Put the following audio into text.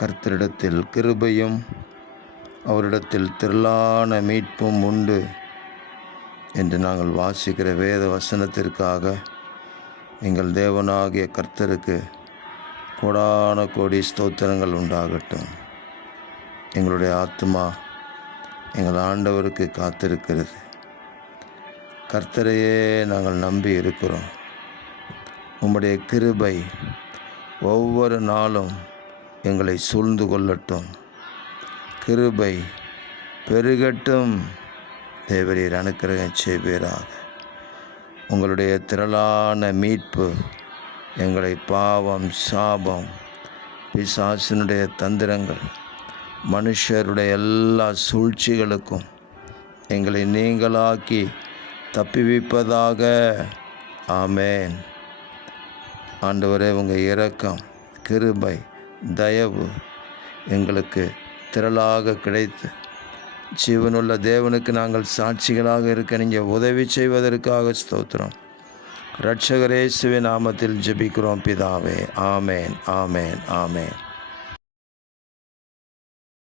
கர்த்தரிடத்தில் கிருபையும் அவரிடத்தில் திரளான மீட்பும் உண்டு என்று நாங்கள் வாசிக்கிற வேத வசனத்திற்காக எங்கள் தேவனாகிய கர்த்தருக்கு கோடான கோடி ஸ்தோத்திரங்கள் உண்டாகட்டும். எங்களுடைய ஆத்துமா எங்கள் ஆண்டவருக்கு காத்திருக்கிறது. கர்த்தரையே நாங்கள் நம்பி இருக்கிறோம். உம்முடைய கிருபை ஒவ்வொரு நாளும் எங்களை சூழ்ந்து கொள்ளட்டும். கிருபை பெருகட்டும். தேவரீர் அனுக்கிரகம் செய்வீராக. உங்களுடைய திரளான மீட்பு எங்களை பாவம், சாபம், பிசாசினுடைய தந்திரங்கள், மனுஷருடைய எல்லா சூழ்ச்சிகளுக்கும் எங்களை நீங்களாக்கி தப்பிவிப்பதாக. ஆமேன். ஆண்டவரே, உங்கள் இரக்கம், கிருபை, தயவு எங்களுக்கு திரளாக கிடைத்து ஜீவனுள்ள தேவனுக்கு நாங்கள் சாட்சிகளாக இருக்க நீங்கள் உதவி செய்வதற்காக ஸ்தோத்திரம். இரட்சகர் இயேசுவின் நாமத்தில் ஜெபிக்கிறோம் பிதாவே. ஆமேன், ஆமேன், ஆமேன்.